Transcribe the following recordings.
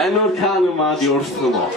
Enw'r can yma di wrth y lot.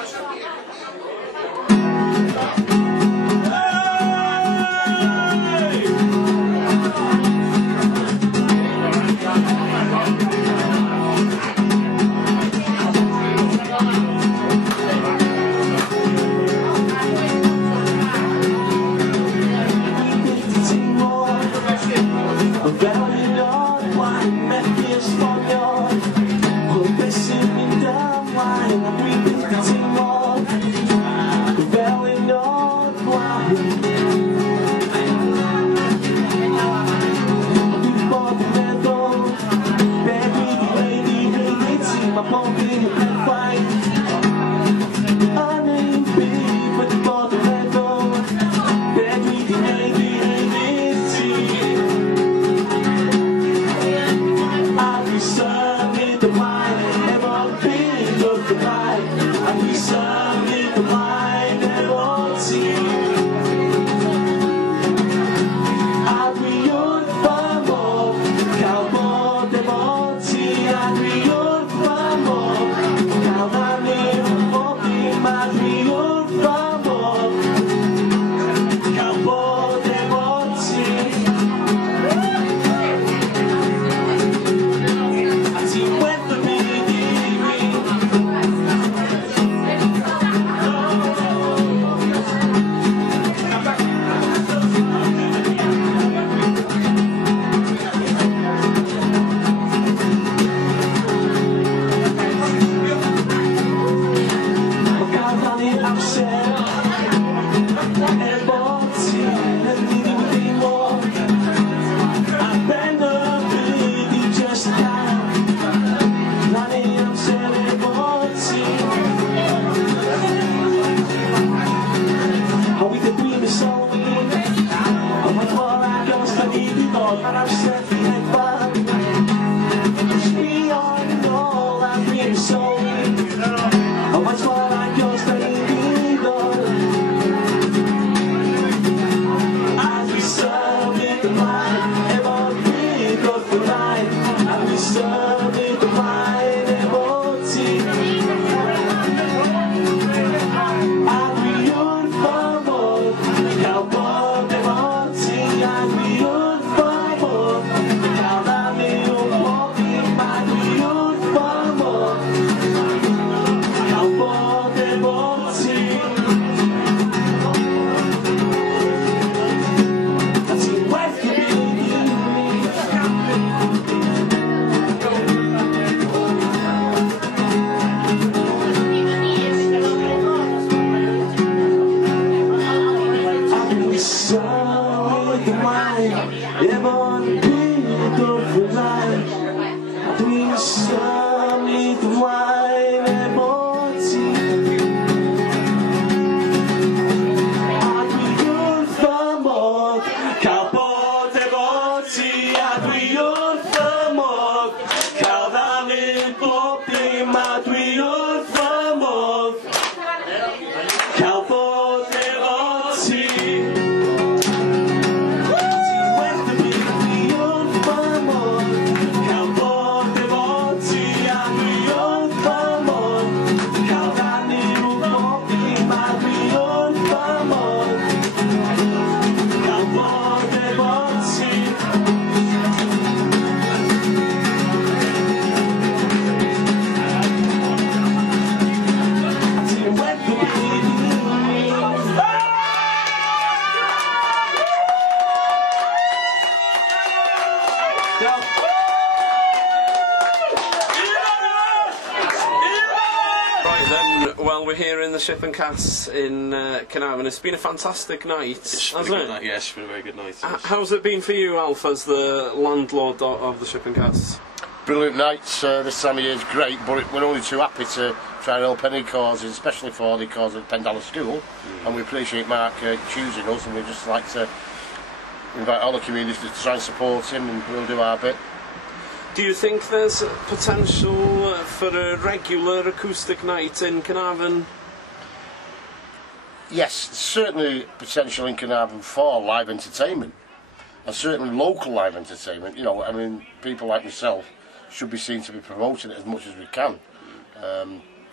Well, we're here in the Ship and Cass in Caernarfon. It's been a fantastic night, hasn't it? Yes, it's been a very good night. Yes. How's it been for you, Alf, as the landlord of the Ship and Cass? Brilliant nights. This time of year is great, but we're only too happy to try and help any causes, especially for the cause of Pendala School. And we appreciate Mark choosing us, and we'd just like to invite all the communities to try and support him, and we'll do our bit. Do you think there's potential for a regular acoustic night in Caernarfon? Yes, certainly potential in Caernarfon for live entertainment, and certainly local live entertainment. You know, I mean, people like myself should be seen to be promoting it as much as we can.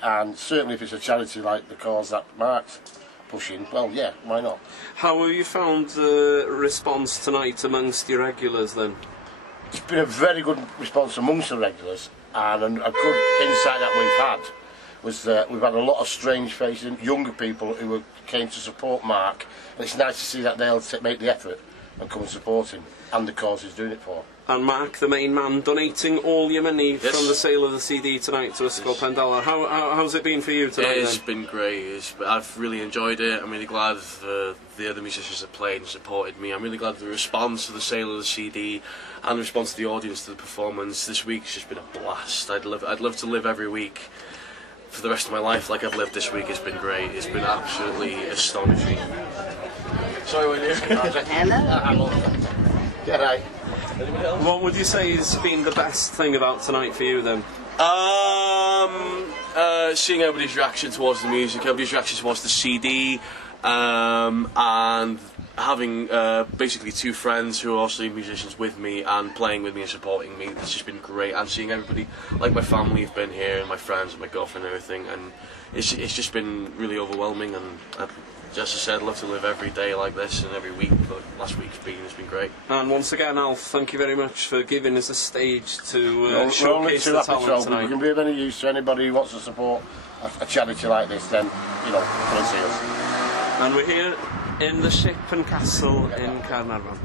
And certainly if it's a charity like the cause that Mark's pushing, well, yeah, why not? How have you found the response tonight amongst your regulars then? It's been a very good response amongst the regulars, and a good insight that we've had was that we've had a lot of strange faces, younger people who came to support Mark, and it's nice to see that they'll make the effort and come and support him and the cause he's doing it for. And Mark, the main man, donating all your money from the sale of the CD tonight to Ysgol Pendalar. How's it been for you tonight? It's been great. I've really enjoyed it. I'm really glad the other musicians that played and supported me. I'm really glad the response to the sale of the CD and the response to the audience to the performance this week's just been a blast. I'd love to live every week for the rest of my life like I've lived this week. It's been great. It's been absolutely astonishing. Sorry, when you Get right. What would you say has been the best thing about tonight for you then? Seeing everybody's reaction towards the music, everybody's reaction towards the CD, and having basically two friends who are also musicians with me and playing with me and supporting me. It's just been great, and seeing everybody, like my family have been here, and my friends and my girlfriend and everything, and it's just been really overwhelming. And just as I said, I'd love to live every day like this and every week, but last week's has been great. And once again, Alf, thank you very much for giving us a stage to showcase the talent tonight. We can be of any use to anybody who wants to support a charity like this, then, you know, come and see us. And we're here in the Ship and Castle in Caernarfon.